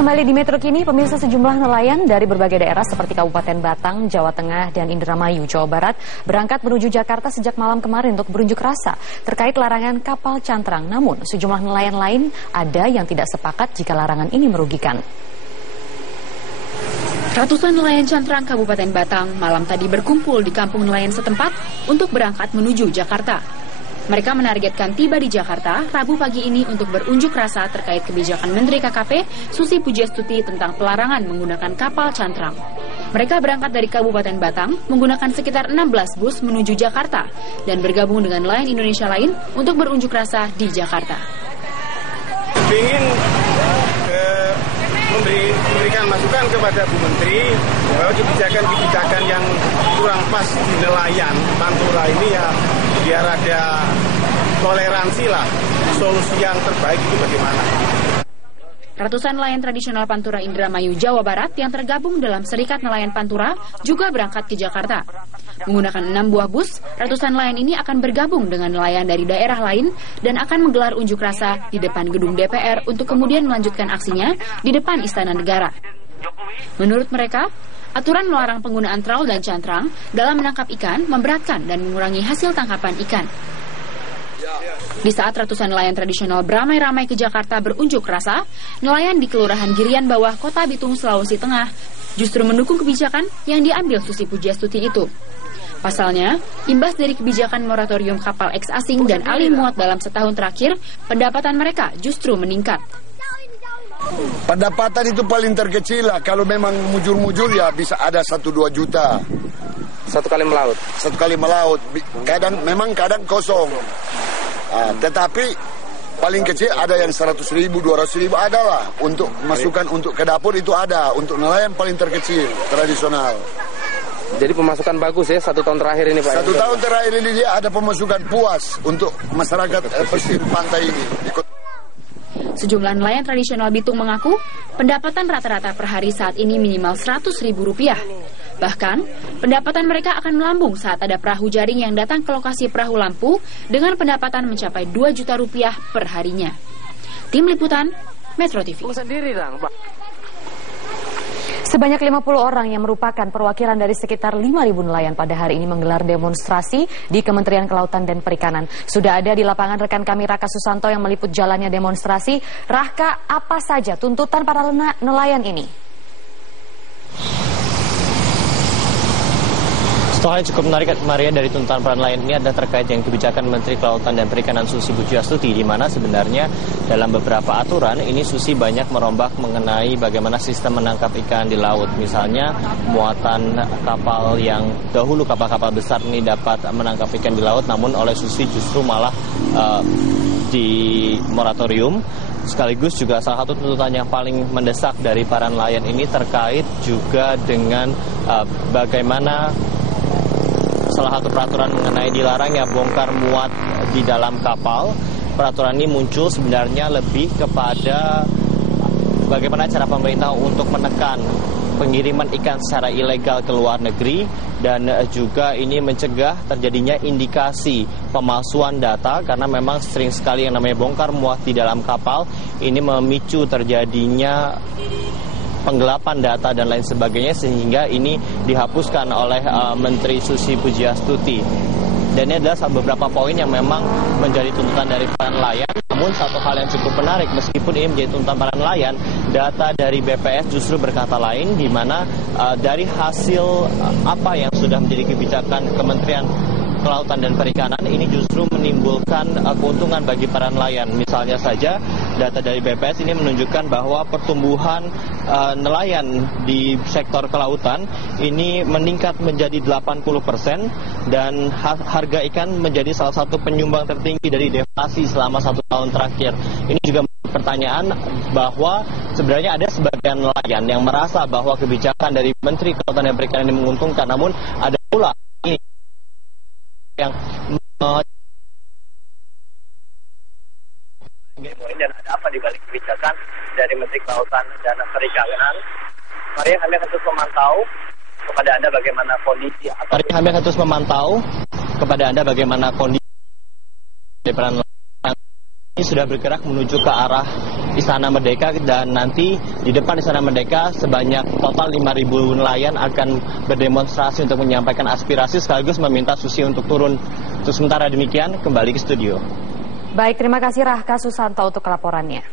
Kembali di Metro Kini, pemirsa, sejumlah nelayan dari berbagai daerah seperti Kabupaten Batang, Jawa Tengah, dan Indramayu, Jawa Barat berangkat menuju Jakarta sejak malam kemarin untuk berunjuk rasa terkait larangan kapal cantrang. Namun, sejumlah nelayan lain ada yang tidak sepakat jika larangan ini merugikan. Ratusan nelayan cantrang Kabupaten Batang malam tadi berkumpul di kampung nelayan setempat untuk berangkat menuju Jakarta. Mereka menargetkan tiba di Jakarta Rabu pagi ini untuk berunjuk rasa terkait kebijakan Menteri KKP Susi Pujiastuti tentang pelarangan menggunakan kapal cantrang. Mereka berangkat dari Kabupaten Batang menggunakan sekitar 16 bus menuju Jakarta dan bergabung dengan nelayan Indonesia lain untuk berunjuk rasa di Jakarta. Ingin memberikan masukan kepada Bu Menteri bahwa kebijakan yang kurang pas di nelayan Pantura ini ya biar ada toleransi lah, solusi yang terbaik itu bagaimana. Ratusan nelayan tradisional Pantura Indramayu, Jawa Barat yang tergabung dalam Serikat Nelayan Pantura juga berangkat ke Jakarta. Menggunakan 6 buah bus, ratusan nelayan ini akan bergabung dengan nelayan dari daerah lain dan akan menggelar unjuk rasa di depan gedung DPR untuk kemudian melanjutkan aksinya di depan Istana Negara. Menurut mereka, aturan melarang penggunaan traul dan cantrang dalam menangkap ikan memberatkan dan mengurangi hasil tangkapan ikan. Di saat ratusan nelayan tradisional beramai-ramai ke Jakarta berunjuk rasa, nelayan di Kelurahan Girian Bawah, Kota Bitung, Sulawesi Tengah justru mendukung kebijakan yang diambil Susi Pujiastuti itu. Pasalnya, imbas dari kebijakan moratorium kapal eks asing dan alih muat dalam setahun terakhir, pendapatan mereka justru meningkat. Pendapatan itu paling terkecil lah. Kalau memang mujur-mujur ya bisa ada 1-2 juta. Satu kali melaut? Satu kali melaut. Kadang kosong. Tetapi paling kecil ada yang 100.000, 200.000 ada lah. Untuk masukan untuk ke dapur itu ada. Untuk nelayan paling terkecil, tradisional. Jadi pemasukan bagus ya 1 tahun terakhir ini Pak? 1 tahun terakhir ini dia ada pemasukan puas untuk masyarakat pesisir pantai ini. Sejumlah nelayan tradisional Bitung mengaku pendapatan rata-rata per hari saat ini minimal Rp100.000. Bahkan, pendapatan mereka akan melambung saat ada perahu jaring yang datang ke lokasi perahu lampu dengan pendapatan mencapai Rp2 juta per harinya. Tim Liputan, Metro TV. Sebanyak 50 orang yang merupakan perwakilan dari sekitar 5.000 nelayan pada hari ini menggelar demonstrasi di Kementerian Kelautan dan Perikanan. Sudah ada di lapangan rekan kami Raka Susanto yang meliput jalannya demonstrasi. Raka, apa saja tuntutan para nelayan ini? Satu hal yang cukup menarik, Maria, dari tuntutan para nelayan ini adalah terkait dengan kebijakan Menteri Kelautan dan Perikanan Susi Pujiastuti, di mana sebenarnya dalam beberapa aturan ini Susi banyak merombak mengenai bagaimana sistem menangkap ikan di laut. Misalnya muatan kapal yang dahulu kapal-kapal besar ini dapat menangkap ikan di laut, namun oleh Susi justru malah di moratorium. Sekaligus juga salah satu tuntutan yang paling mendesak dari para nelayan ini terkait juga dengan bagaimana salah satu peraturan mengenai dilarangnya bongkar muat di dalam kapal. Peraturan ini muncul sebenarnya lebih kepada bagaimana cara pemerintah untuk menekan pengiriman ikan secara ilegal ke luar negeri dan juga ini mencegah terjadinya indikasi pemalsuan data karena memang sering sekali yang namanya bongkar muat di dalam kapal ini memicu terjadinya penggelapan data dan lain sebagainya sehingga ini dihapuskan oleh Menteri Susi Pujiastuti. Dan ini adalah beberapa poin yang memang menjadi tuntutan dari para nelayan. Namun satu hal yang cukup menarik, meskipun ini menjadi tuntutan para nelayan, data dari BPS justru berkata lain, di mana dari hasil apa yang sudah menjadi kebijakan Kementerian Kelautan dan Perikanan ini justru menimbulkan keuntungan bagi para nelayan. Misalnya saja data dari BPS ini menunjukkan bahwa pertumbuhan nelayan di sektor kelautan ini meningkat menjadi 80% dan harga ikan menjadi salah satu penyumbang tertinggi dari deflasi selama 1 tahun terakhir. Ini juga pertanyaan bahwa sebenarnya ada sebagian nelayan yang merasa bahwa kebijakan dari Menteri Kelautan dan Perikanan ini menguntungkan, namun ada pula ini yang dan ada apa di balik kebijakan dari Menteri Kelautan dan Perikanan. Mari kami akan terus memantau kepada Anda bagaimana kondisi. Mari kami akan terus memantau kepada Anda bagaimana kondisi Ini sudah bergerak menuju ke arah Istana Merdeka dan nanti di depan Istana Merdeka sebanyak total 5.000 nelayan akan berdemonstrasi untuk menyampaikan aspirasi sekaligus meminta Susi untuk turun. Untuk sementara demikian, kembali ke studio. Baik, terima kasih Rahka Susanto untuk laporannya.